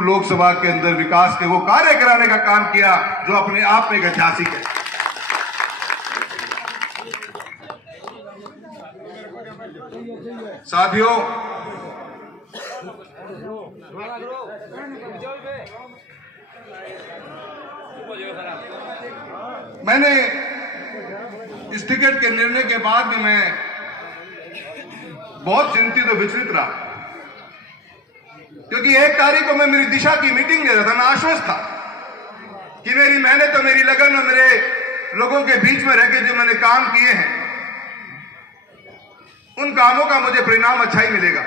लोकसभा के अंदर विकास के वो कार्य कराने का काम किया जो अपने आप में एक ऐतिहासिक है। साथियों, मैंने इस टिकट के निर्णय के बाद भी मैं बहुत चिंतित और विचलित रहा, क्योंकि 1 तारीख को मैं मेरी दिशा की मीटिंग ले रहा था। मैं आश्वस्त था कि मेरी मेहनत और मेरी लगन और मेरे लोगों के बीच में रहकर जो मैंने काम किए हैं, उन कामों का मुझे परिणाम अच्छा ही मिलेगा।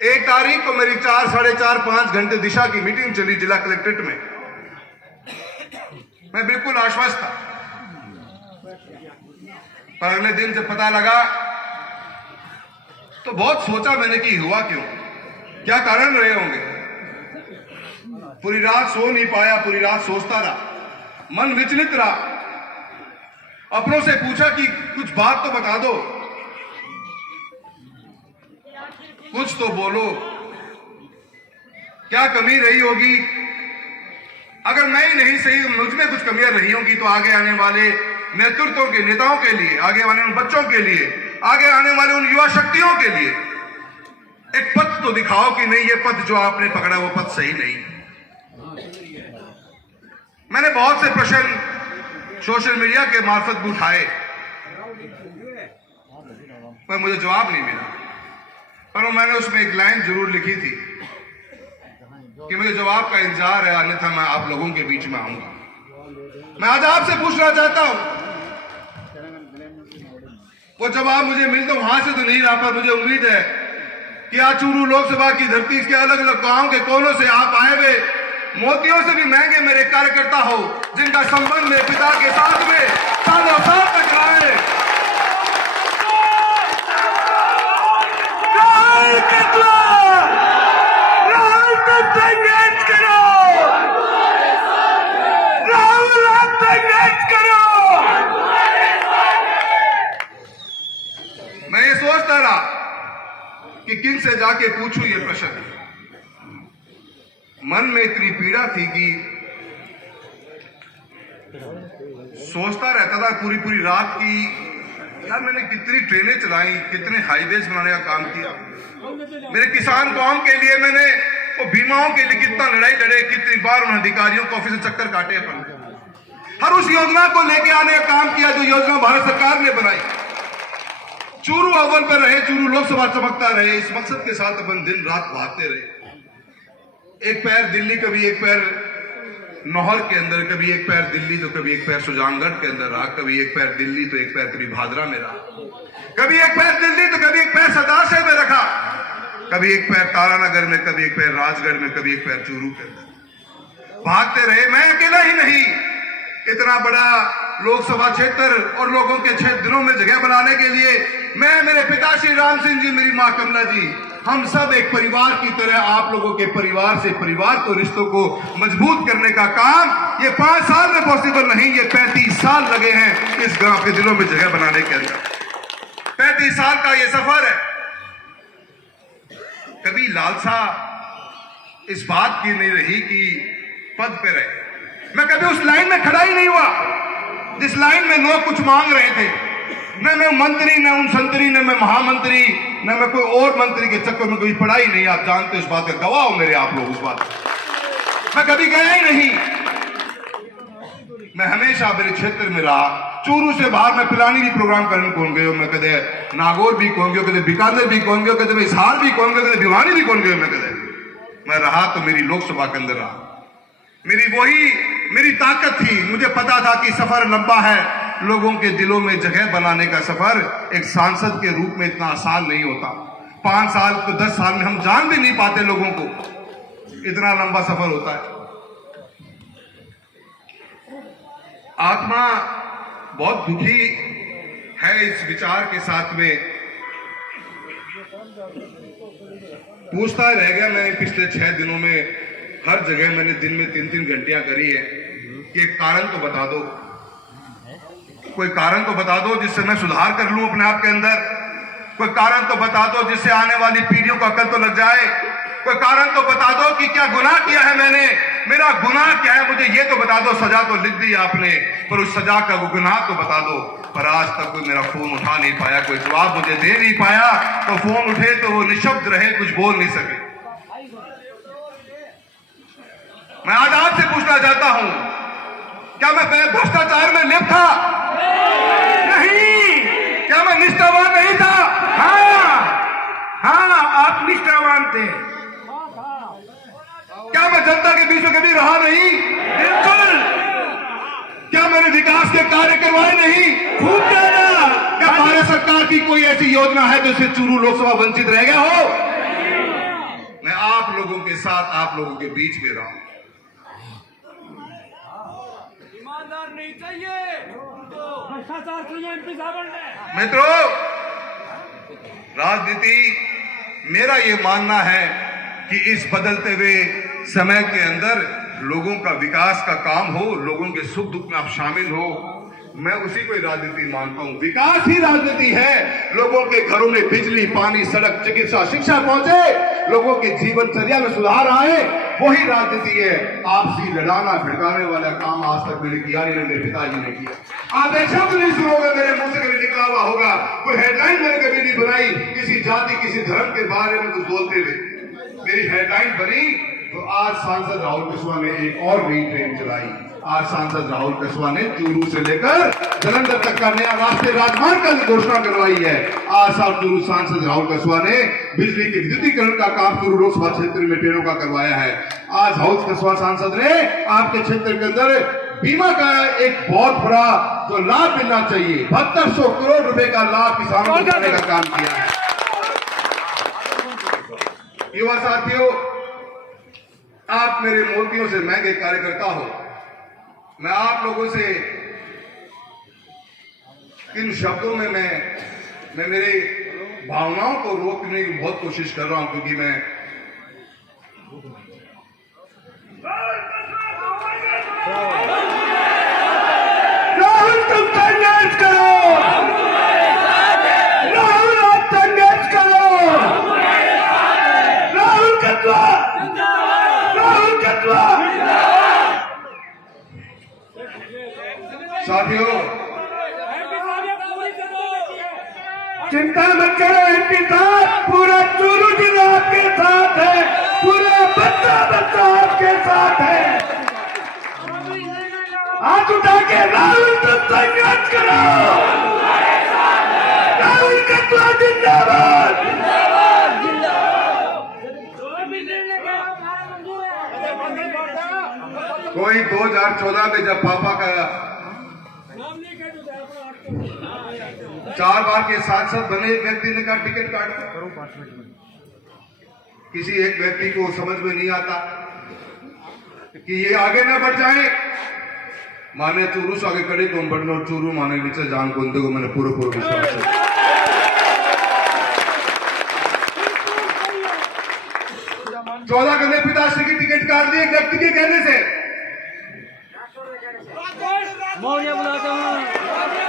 1 तारीख को मेरी 4, साढ़े 4, 5 घंटे दिशा की मीटिंग चली जिला कलेक्ट्रेट में। मैं बिल्कुल आश्वस्त था, पर अगले दिन जब पता लगा तो बहुत सोचा मैंने कि हुआ क्यों, क्या कारण रहे होंगे। पूरी रात सो नहीं पाया, पूरी रात सोचता रहा, मन विचलित रहा। अपनों से पूछा कि कुछ बात तो बता दो, कुछ तो बोलो, क्या कमी रही होगी। अगर मैं ही नहीं सही, मुझ में कुछ कमियां रही होंगी तो आगे आने वाले नेतृत्वों के नेताओं के लिए, आगे आने वाले बच्चों के लिए, आगे आने वाले उन युवा शक्तियों के लिए एक पथ तो दिखाओ कि नहीं, ये पथ जो आपने पकड़ा वो पथ सही नहीं। मैंने बहुत से प्रश्न सोशल मीडिया के मार्फत भी उठाए, पर मुझे जवाब नहीं मिला। पर मैंने उसमें एक लाइन जरूर लिखी थी कि मुझे जवाब का इंतजार है, अन्यथा मैं आप लोगों के बीच में आऊंगा। मैं आज आपसे पूछना चाहता हूं, वो जवाब मुझे मिल तो वहां से तो नहीं रहा, पर मुझे उम्मीद है कि आज चूरू लोकसभा की धरती के अलग अलग गांव के कोनों से आप आए हुए मोतियों से भी महंगे मेरे कार्यकर्ता हो, जिनका संबंध मेरे पिता के साथ में सालों साल तक रहा है। मैं ये सोचता रहा कि किन से जाके पूछूं ये प्रश्न। मन में इतनी पीड़ा थी कि सोचता रहता था पूरी पूरी रात की, यार मैंने कितनी ट्रेनें चलाई, कितने हाईवेज बनाने का काम किया, मेरे किसान कौम के लिए मैंने वो बीमाओं के लिए कितना लड़ाई लड़े, कितनी बार उन अधिकारियों को ऑफिस से चक्कर काटे अपन, हर उस योजना को लेके आने का काम किया जो योजना भारत सरकार ने बनाई। चूरू अव्वल पर रहे, चूरू लोकसभा चमकता रहे, इस मकसद के साथ अपन दिन रात भागते रहे। एक पैर दिल्ली, कभी एक पैर नौहर के अंदर, कभी एक पैर दिल्ली तो कभी एक पैर सुजानगढ़ के अंदर रहा, कभी एक पैर दिल्ली तो एक पैर त्रिभाद्रा में रहा, कभी एक पैर दिल्ली तो कभी एक पैर सरदारशह में रखा, कभी एक पैर तारानगर में, कभी एक पैर राजगढ़ में, कभी एक पैर चूरू के अंदर भागते रहे। मैं अकेला ही नहीं, इतना बड़ा लोकसभा क्षेत्र और लोगों के 6 दिनों में जगह बनाने के लिए मैं, मेरे पिता श्री राम सिंह जी, मेरी मां कमला जी, हम सब एक परिवार की तरह आप लोगों के परिवार से परिवार को, रिश्तों को मजबूत करने का काम ये 5 साल में पॉसिबल नहीं, ये 35 साल लगे हैं इस गांव के दिलों में जगह बनाने के अंदर। 35 साल का ये सफर है। कभी लालसा इस बात की नहीं रही कि पद पे रहे। मैं कभी उस लाइन में खड़ा ही नहीं हुआ जिस लाइन में लोग कुछ मांग रहे थे। न मैं मंत्री, न उन संतरी, न मैं महामंत्री, न मैं कोई और मंत्री के चक्कर में कभी पड़ा ही नहीं। आप जानते हो इस बात का, गवाह हो मेरे आप लोग उस बात। मैं कभी गया ही नहीं। मैं हमेशा मेरे क्षेत्र में रहा। चूरू से बाहर मैं पिलानी भी प्रोग्राम करने कौन गए, मैं कदे नागौर भी कौन गयो, कदे बीकानेर भी कौन गयो, कदे हिसार भी कौन गयो, कदे भिवानी भी कौन गयो। मैं रहा तो मेरी लोकसभा के अंदर रहा। मेरी ताकत थी। मुझे पता था कि सफर लंबा है, लोगों के दिलों में जगह बनाने का सफर एक सांसद के रूप में इतना आसान नहीं होता। 5 साल तो 10 साल में हम जान भी नहीं पाते लोगों को, इतना लंबा सफर होता है। आत्मा बहुत दुखी है इस विचार के साथ में। पूछता रह गया मैं पिछले 6 दिनों में, हर जगह मैंने दिन में 3-3 घंटियां करी है कि एक कारण तो बता दो, कोई कारण तो बता दो जिससे मैं सुधार कर लूं अपने आप के अंदर, कोई कारण तो बता दो जिससे आने वाली पीढ़ियों को अकल तो लग जाए। कोई कारण तो बता दो कि क्या गुनाह किया है मैंने, मेरा गुनाह क्या है, मुझे ये तो बता दो। सजा तो लिख दी आपने, पर उस सजा का वो गुनाह तो बता दो। पर आज तक कोई मेरा फोन उठा नहीं पाया, कोई जवाब मुझे दे नहीं पाया। तो फोन उठे तो वो निशब्द रहे, कुछ बोल नहीं सके। मैं आज आपसे पूछना चाहता हूं, क्या मैं भ्रष्टाचार में लिप्त था? नहीं। क्या मैं निष्ठावान नहीं था? हाँ, आप निष्ठावान थे। क्या मैं जनता के बीच में कभी रहा नहीं? बिल्कुल। क्या मैंने विकास के कार्य करवाए नहीं? खूब ज्यादा। क्या भारत सरकार की कोई ऐसी योजना है जिससे चूरू लोकसभा वंचित रह गया हो? मैं आप लोगों के साथ, आप लोगों के बीच में रहा हूं। ईमानदार नहीं चाहिए, भ्रष्टाचार चाहिए एमपी साहब ने। मित्रों, राजनीति, मेरा ये मानना है कि इस बदलते हुए समय के अंदर लोगों का विकास का काम हो, लोगों के सुख दुख में आप शामिल हो, मैं उसी को ही राजनीति मानता हूं। विकास ही राजनीति है। लोगों के घरों में बिजली, पानी, सड़क, चिकित्सा, शिक्षा पहुंचे, लोगों के जीवनचर्या में सुधार आए, वही राजनीति है। आपसी लड़ाना भिड़काने वाला काम आज तक मैंने किया नहीं, मेरे पिताजी ने किया। आप एक शब्द नहीं सुनोगे मेरे मुंह से कभी निकला हुआ होगा, कोई हेडलाइन मैंने कभी नहीं बनाई किसी जाति, किसी धर्म के बारे में कुछ बोलते हुए। मेरी हेडलाइन बनी तो आज सांसद राहुल कस्वां ने एक और नई ट्रेन चलाई। आज सांसद राहुल कस्वां ने चूरू से लेकर जालंधर तक का नया राष्ट्रीय राजमार्ग का घोषणा करवाई है। आज साहब चूरू सांसद राहुल कस्वां ने बिजली के विद्युतीकरण का काम चूरू लोकसभा क्षेत्र में ट्रेनों का करवाया है। आज राहुल कस्वां सांसद ने आपके क्षेत्र के अंदर बीमा का एक बहुत बड़ा जो लाभ मिलना चाहिए, 7200 करोड़ रुपए का लाभ किसानों को देने का काम किया है। युवा साथियों, आप मेरे मोतियों से महंगे कार्यकर्ता हो। मैं आप लोगों से किन शब्दों में मैं मेरे भावनाओं को रोकने की बहुत कोशिश कर रहा हूं, क्योंकि मैं राहुल, तुम संघर्ष करो। राहुल, आप संघर्ष करो। राहुल कत्वा, राहुल कत्वा। साथियों, चिंता मत करो एमपी साहब, पूरा चूरू जिला आपके साथ है, पूरा बच्चा आपके साथ है। हाथ उठा के राहुल, तुम संघर्ष करो। राहुल कत्वा जिंदाबाद। कोई 2014 में जब पापा का 4 बार के सांसद बने, एक व्यक्ति ने कहा टिकट काट करो 5 मिनट में। किसी एक व्यक्ति को समझ में नहीं आता कि ये आगे ना बढ़ जाए। माने चूरू से आगे कड़ी तुम बढ़ने और चूरू माने नीचे जान को को मैंने पूरा विश्वास है। 14 गंदे पिताश्री की टिकट काट दी एक व्यक्ति के कहने से,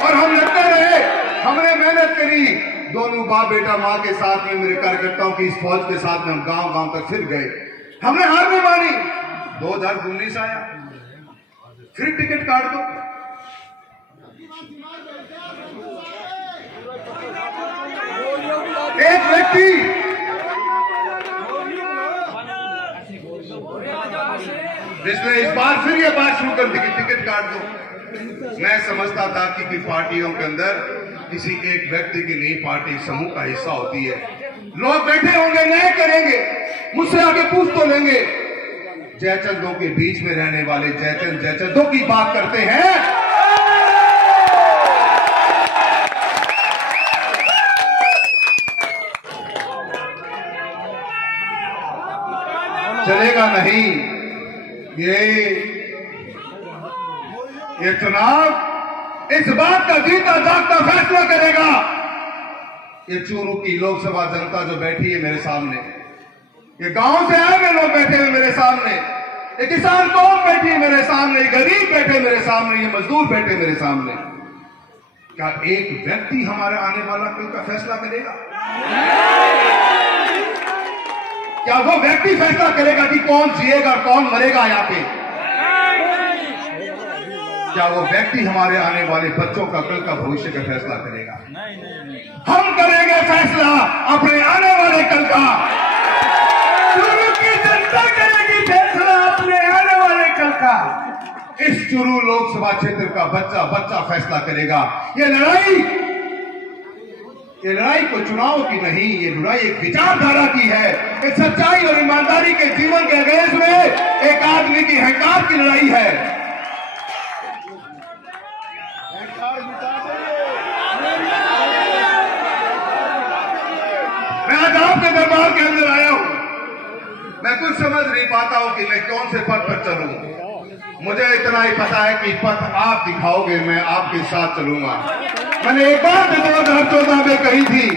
और हम लड़ते रहे, हमने मेहनत करी। दोनों बाप बेटा मां के साथ में, मेरे कार्यकर्ताओं की इस फौज के साथ में हम गांव तक फिर गए। हमने हार नहीं मानी। 2019 आया, फिर टिकट काट दो। एक व्यक्ति जिसने इस बार फिर ये बात शुरू कर दी कि टिकट काट दो। मैं समझता था कि पार्टियों के अंदर किसी एक व्यक्ति की नहीं, पार्टी समूह का हिस्सा होती है। लोग बैठे होंगे, न्याय करेंगे, मुझसे आगे पूछ तो लेंगे। जयचंदों के बीच में रहने वाले जयचंदों की बात करते हैं। चलेगा नहीं। ये चुनाव इस बात का जीता जागता फैसला करेगा। ये चूरू की लोकसभा जनता जो बैठी है मेरे सामने, ये गांव से आए हुए लोग बैठे हैं मेरे सामने, ये किसान कौम बैठी है मेरे सामने, ये गरीब बैठे मेरे सामने, ये मजदूर बैठे मेरे सामने। क्या एक व्यक्ति हमारे आने वाला कल का फैसला करेगा? क्या वो व्यक्ति फैसला करेगा कि कौन जिएगा कौन मरेगा यहाँ पे? क्या वो व्यक्ति हमारे आने वाले बच्चों का कल का भविष्य का फैसला करेगा? हम करेंगे फैसला अपने आने वाले कल का। चूरू की जनता करेगी फैसला अपने आने वाले कल का। इस चूरू लोकसभा क्षेत्र का बच्चा बच्चा फैसला करेगा। ये लड़ाई कोई चुनाव की नहीं, ये लड़ाई एक विचारधारा की है। एक सच्चाई और ईमानदारी के जीवन के अगेंस्ट में एक आदमी की अहंकार की लड़ाई है। मैं आज आपके दरबार के अंदर आया हूं। मैं कुछ समझ नहीं पाता हूं कि मैं कौन से पथ पर चलूं। मुझे इतना ही पता है कि पथ आप दिखाओगे, मैं आपके साथ चलूंगा। मैंने एक बात 2014 में कही थी,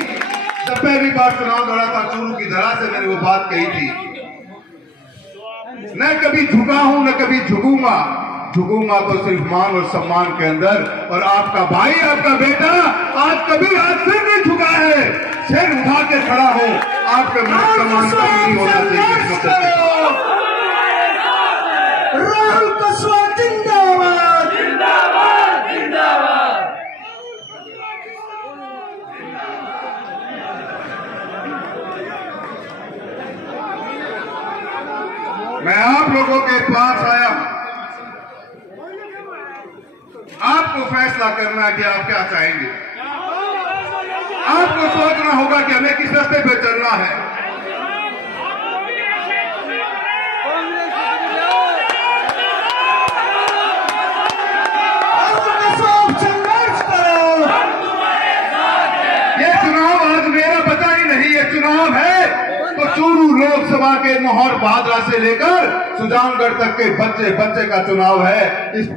जब पहली बार चुनाव लड़ा था चूरू की धरा से, मैंने वो बात कही थी, न कभी झुका हूं न कभी झुकूंगा। झुकूंगा तो सिर्फ मान और सम्मान के अंदर। और आपका भाई आपका बेटा आज कभी आज सिर नहीं झुका है, सिर उठा के खड़ा हो। आपके मान सम्मान का नहीं होना चाहिए। राहुल कस्वा जिंदाबाद। मैं आप लोगों के पास आया, आपको फैसला करना है कि आप क्या चाहेंगे। आपको सोचना होगा कि हमें किस रास्ते पे चलना है। संघर्ष करो। ये चुनाव आज मेरा बचा ही नहीं, ये चुनाव है तो चूरू लोकसभा के मोहर भादरा से लेकर सुजानगढ़ तक के बच्चे बच्चे का चुनाव है। इस